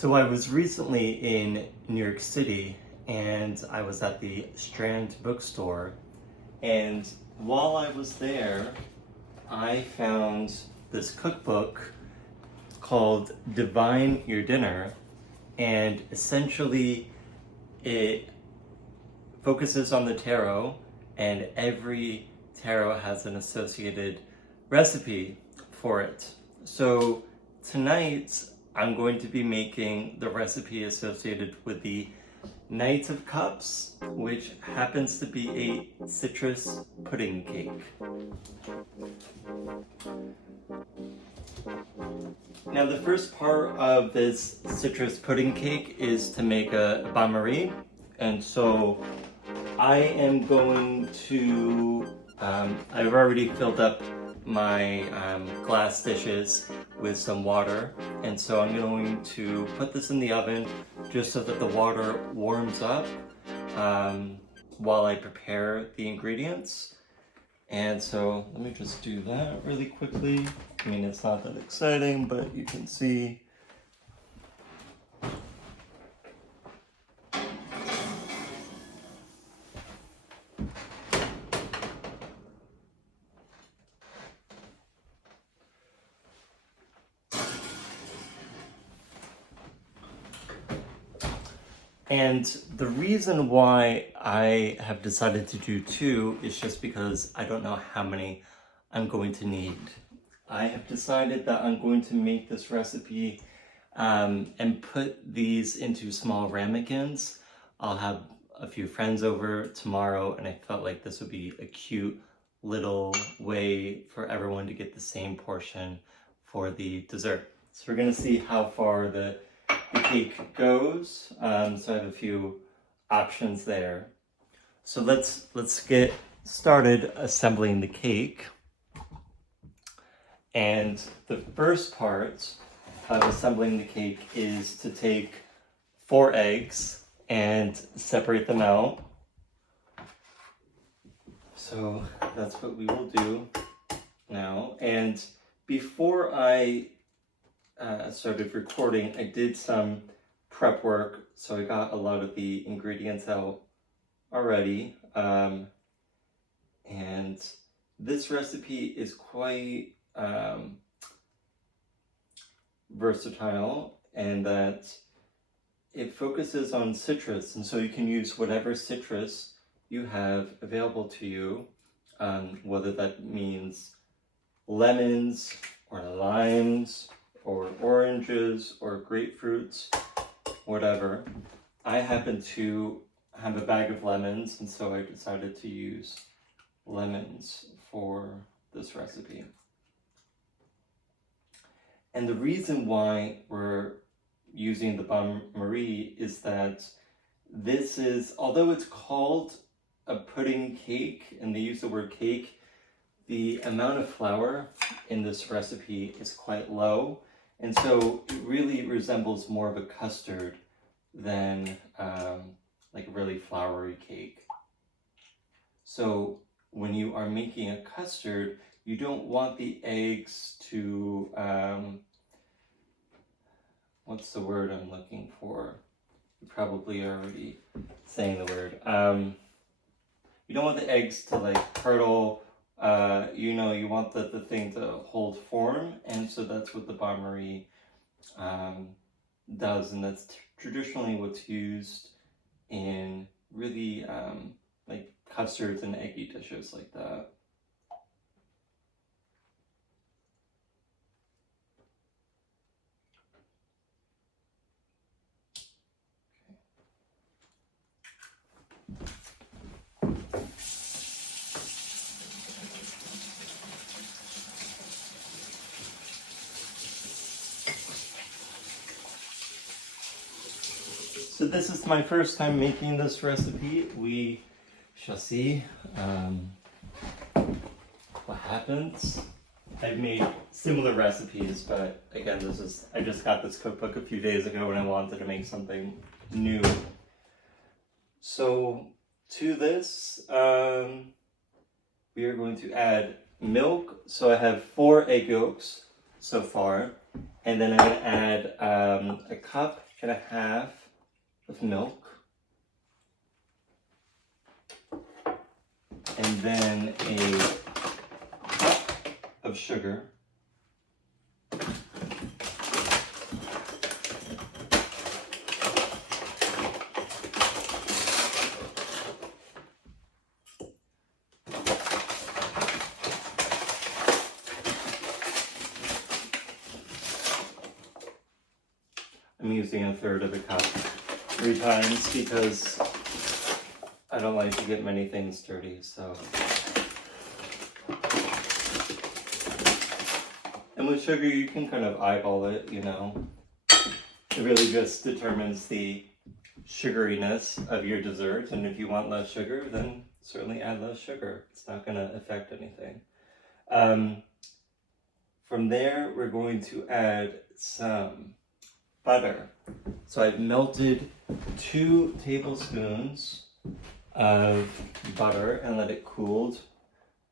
So I was recently in New York City and I was at the Strand bookstore, and while I was there I found this cookbook called Divine Your Dinner, and essentially it focuses on the tarot, and every tarot has an associated recipe for it. So tonight I'm going to be making the recipe associated with the Knight of Cups, which happens to be a citrus pudding cake. Now the first part of this citrus pudding cake is to make a bain-marie, and so I am going to, I've already filled up my glass dishes with some water, and so I'm going to put this in the oven just so that the water warms up while I prepare the ingredients. And so let me just do that really quickly. I mean, it's not that exciting, but you can see. And the reason why I have decided to do two is just because I don't know how many I'm going to need. I have decided that I'm going to make this recipe and put these into small ramekins. I'll have a few friends over tomorrow, and I felt like this would be a cute little way for everyone to get the same portion for the dessert. So we're gonna see how far the cake goes. So I have a few options there. So let's get started assembling the cake. And the first part of assembling the cake is to take 4 eggs and separate them out. So that's what we will do now. And before I started recording, I did some prep work, so I got a lot of the ingredients out already. And this recipe is quite versatile, and that it focuses on citrus, and so you can use whatever citrus you have available to you, whether that means lemons or limes or oranges or grapefruits, whatever. I happen to have a bag of lemons, and so I decided to use lemons for this recipe. And the reason why we're using the bain-marie is that this is, although it's called a pudding cake and they use the word cake, the amount of flour in this recipe is quite low. And so it really resembles more of a custard than like a really floury cake. So when you are making a custard, you don't want the eggs to, what's the word I'm looking for? You probably are already saying the word. You don't want the eggs to like curdle. You want the thing to hold form, and so that's what the bain-marie does, and that's traditionally what's used in really like custards and eggy dishes like that. So this is my first time making this recipe. We shall see what happens. I've made similar recipes, but again, I just got this cookbook a few days ago and I wanted to make something new. So to this, we are going to add milk. So I have 4 egg yolks so far, and then I'm going to add a cup and a half of milk, and then a cup of sugar, I'm using a third of a cup 3 times because I don't like to get many things dirty, so. And with sugar, you can kind of eyeball it, you know. It really just determines the sugariness of your dessert, and if you want less sugar, then certainly add less sugar. It's not going to affect anything. From there, we're going to add some butter. So I've melted 2 tablespoons of butter and let it cool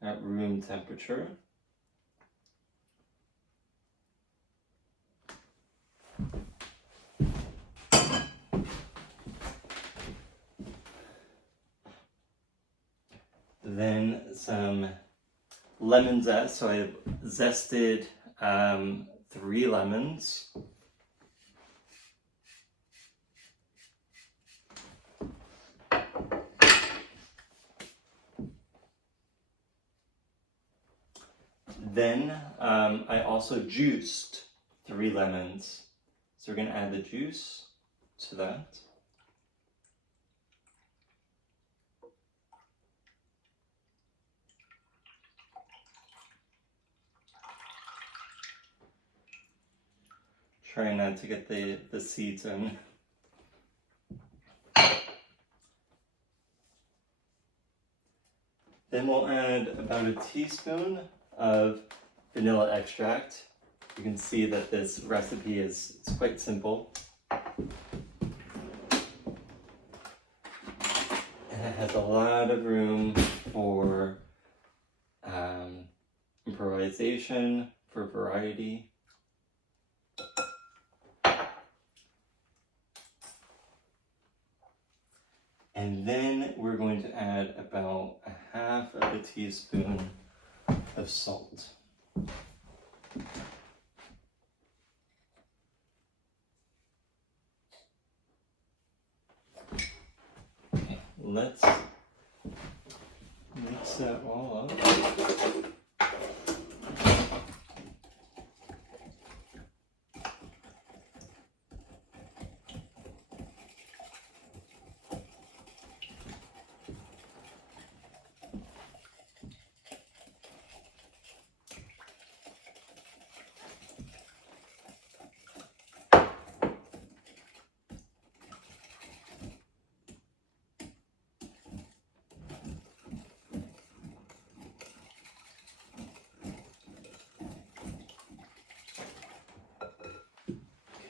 at room temperature. Then some lemon zest. So I've zested 3 lemons. Then I also juiced 3 lemons. So we're going to add the juice to that. Try not to get the seeds in. Then we'll add about a teaspoon of vanilla extract. You can see that this recipe is quite simple. And it has a lot of room for improvisation, for variety. And then we're going to add about a half of a teaspoon of salt. Okay, let's mix that all up.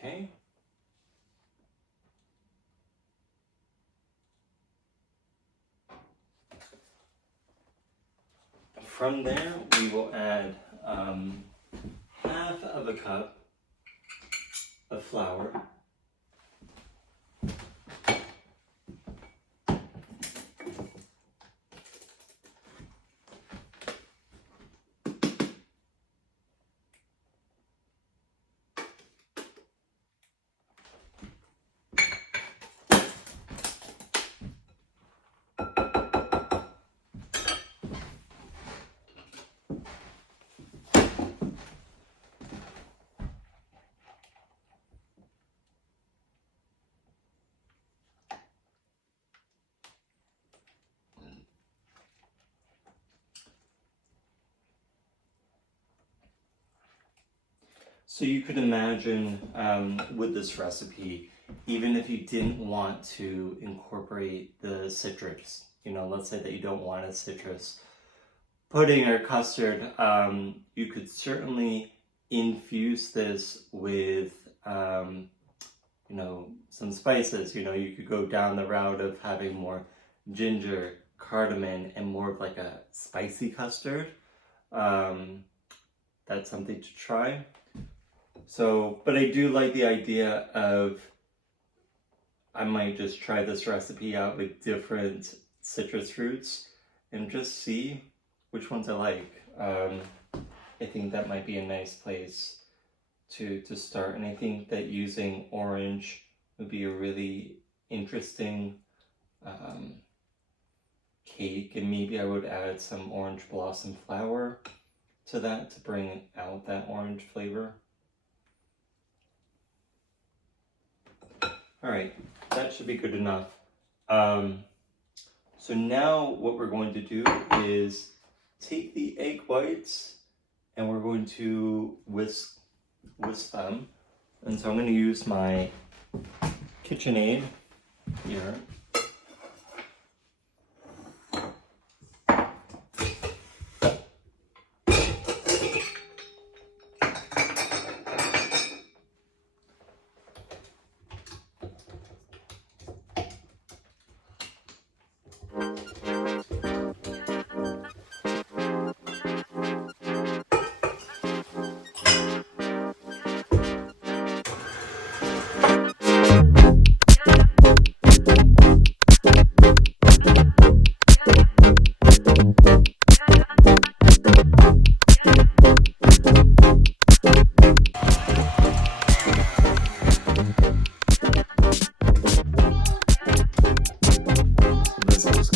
Okay. From there, we will add half of a cup of flour. So you could imagine with this recipe, even if you didn't want to incorporate the citrus, you know, let's say that you don't want a citrus pudding or custard, you could certainly infuse this with, you know, some spices. You know, you could go down the route of having more ginger, cardamom, and more of like a spicy custard. That's something to try. So, but I do like the idea of I might just try this recipe out with different citrus fruits and just see which ones I like. I think that might be a nice place to start, and I think that using orange would be a really interesting cake, and maybe I would add some orange blossom flower to that to bring out that orange flavor. All right, that should be good enough. So now what we're going to do is take the egg whites and we're going to whisk them. And so I'm going to use my KitchenAid here.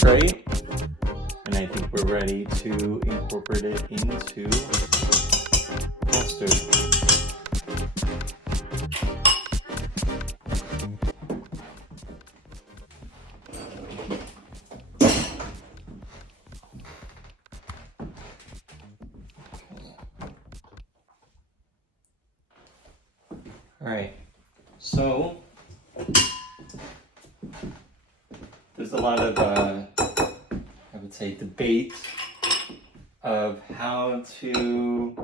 Great, and I think we're ready to incorporate it into custard. All right, so there's a lot of I would say debate of how to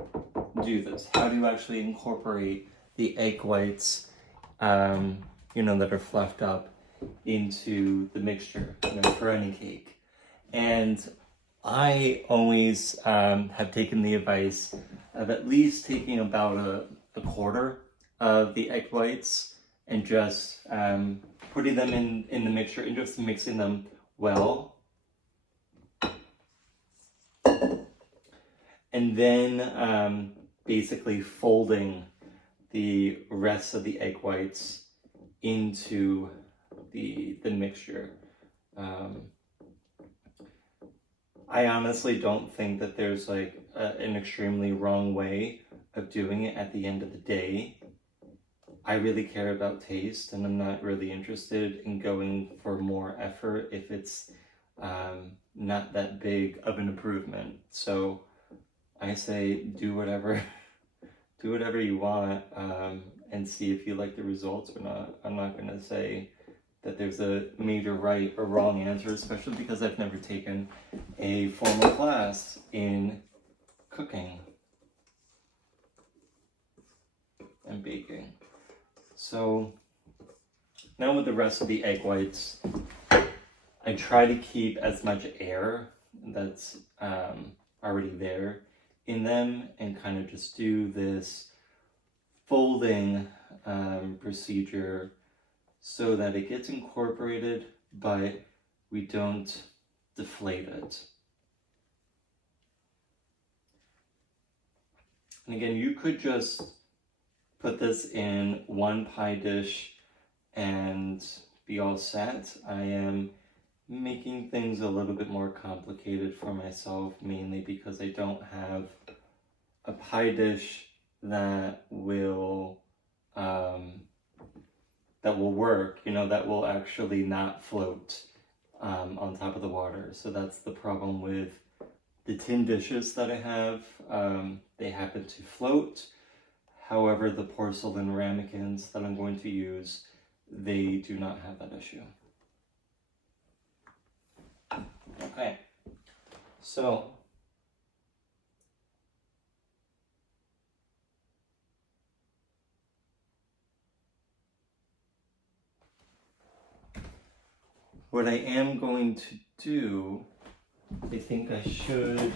do this. How do you actually incorporate the egg whites, that are fluffed up into the mixture, for any cake? And I always have taken the advice of at least taking about a quarter of the egg whites and just putting them in the mixture and just mixing them well. And then basically folding the rest of the egg whites into the mixture. I honestly don't think that there's like an extremely wrong way of doing it at the end of the day. I really care about taste, and I'm not really interested in going for more effort if it's not that big of an improvement. So I say do whatever you want, and see if you like the results or not. I'm not going to say that there's a major right or wrong answer, especially because I've never taken a formal class in cooking and baking. So now with the rest of the egg whites, I try to keep as much air that's already there in them and kind of just do this folding procedure so that it gets incorporated, but we don't deflate it. And again, you could just put this in one pie dish and be all set. I am making things a little bit more complicated for myself, mainly because I don't have a pie dish that will work, that will actually not float on top of the water. So that's the problem with the tin dishes that I have. They happen to float. However, the porcelain ramekins that I'm going to use, they do not have that issue. Okay, so what I am going to do, I think I should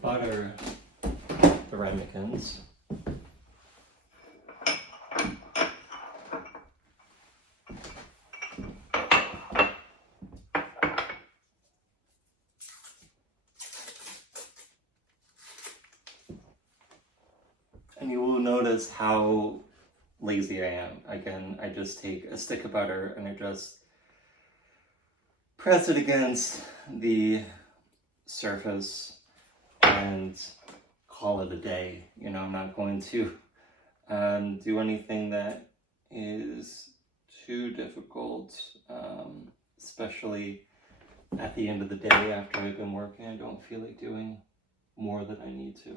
butter the ramekins. because how lazy I am. Again, I just take a stick of butter and I just press it against the surface and call it a day. You know, I'm not going to do anything that is too difficult, especially at the end of the day after I've been working. I don't feel like doing more than I need to.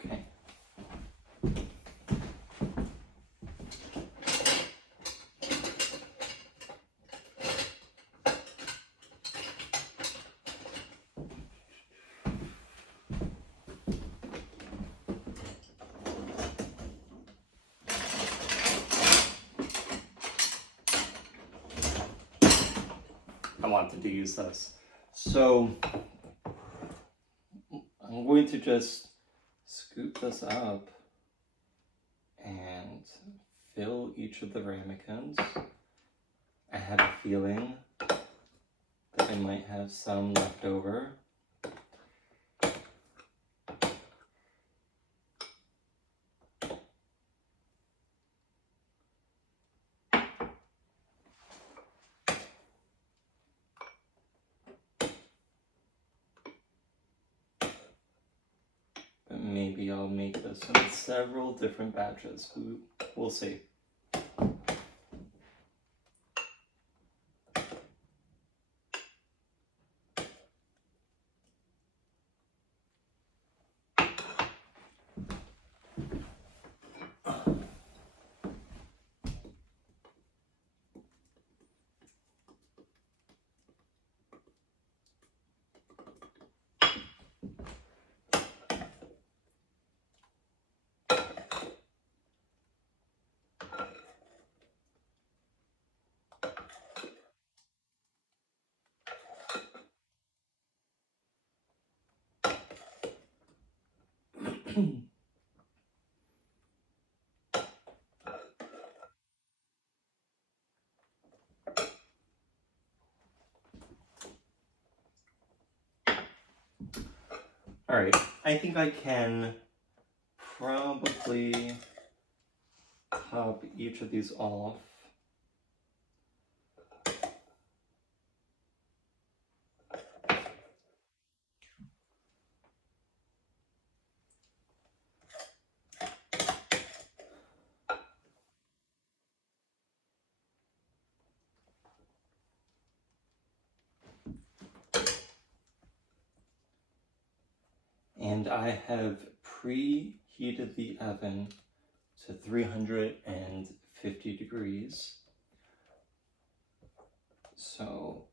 Okay. I wanted to use this. So I'm going to just scoop this up and fill each of the ramekins. I have a feeling that I might have some left over. But maybe I'll make this in several different batches. We'll see. All right, I think I can probably top each of these off. And I have preheated the oven to 350 degrees. So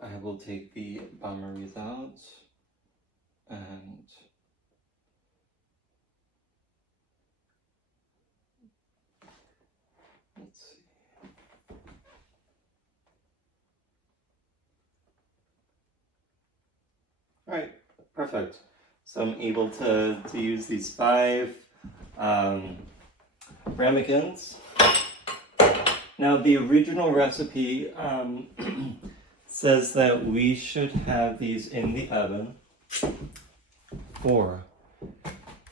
I will take the bain-maries out and let's see. All right, perfect. So I'm able to use these 5 ramekins. Now the original recipe says that we should have these in the oven for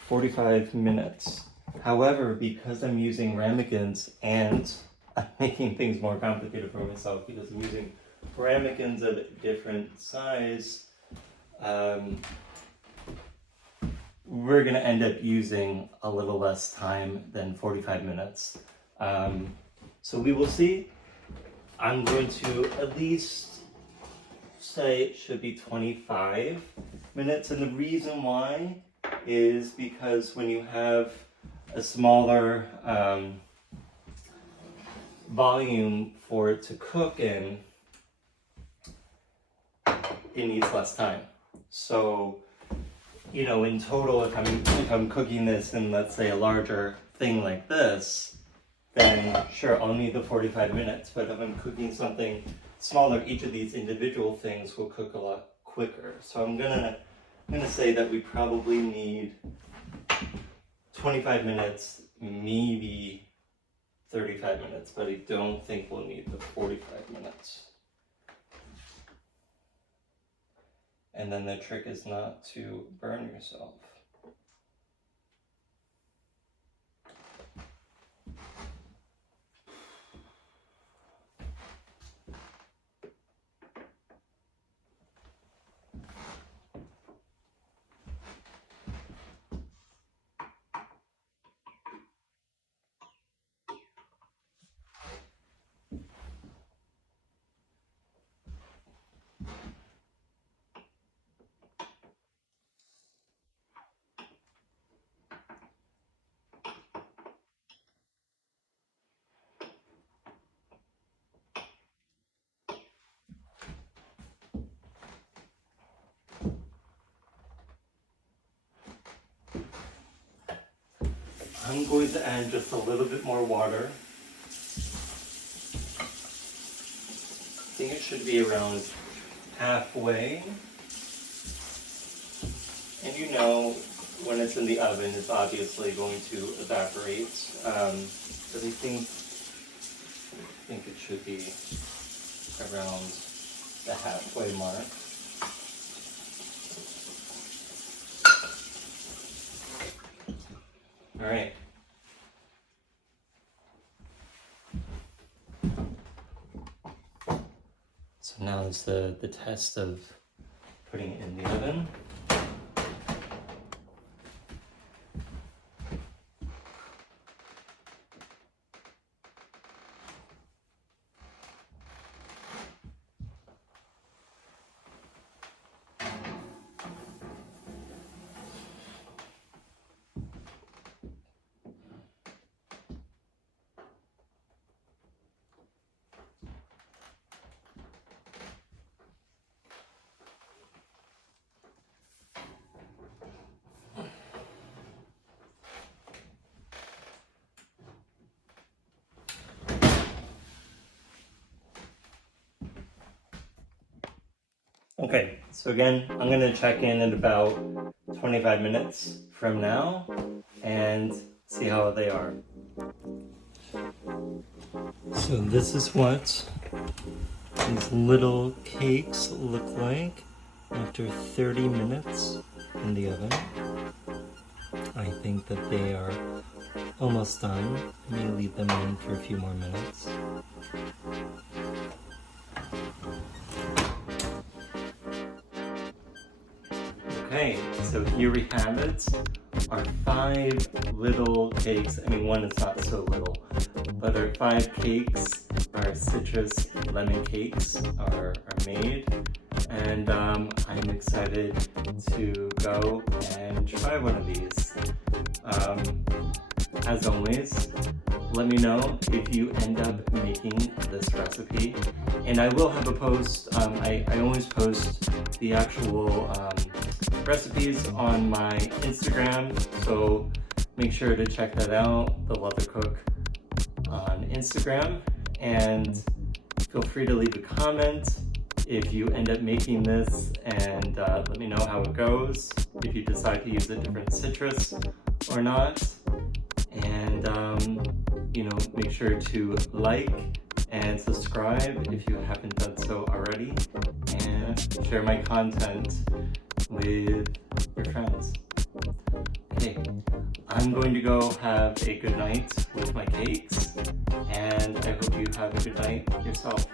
45 minutes. However, because I'm using ramekins and I'm making things more complicated for myself because I'm using ramekins of different size, we're gonna end up using a little less time than 45 minutes. So we will see. I'm going to at least say it should be 25 minutes. And the reason why is because when you have a smaller volume for it to cook in, it needs less time. So, you know, in total, if I'm cooking this in, let's say, a larger thing like this, then sure, I'll need the 45 minutes. But if I'm cooking something smaller each of these individual things will cook a lot quicker. So I'm gonna say that we probably need 25 minutes, maybe 35 minutes, but I don't think we'll need the 45 minutes. And then the trick is not to burn yourself. I'm going to add just a little bit more water. I think it should be around halfway. And you know, when it's in the oven, it's obviously going to evaporate. But I think it should be around the halfway mark. All right. So now is the test of putting it in the oven. Okay, so again, I'm going to check in at about 25 minutes from now and see how they are. So this is what these little cakes look like after 30 minutes in the oven. I think that they are almost done. I may leave them in for a few more minutes. Okay, so here we have it, our 5 little cakes. I mean, one is not so little, but our 5 cakes, our citrus lemon cakes are made. And I'm excited to go and try one of these. As always, let me know if you end up making this recipe. And I will have a post. I always post the actual recipes on my Instagram, so make sure to check that out, The Love to Cook on Instagram. And feel free to leave a comment if you end up making this, and let me know how it goes, if you decide to use a different citrus or not. And you know, make sure to like and subscribe if you haven't done so already, and share my content with your friends. Okay, I'm going to go have a good night with my cakes, and I hope you have a good night yourself.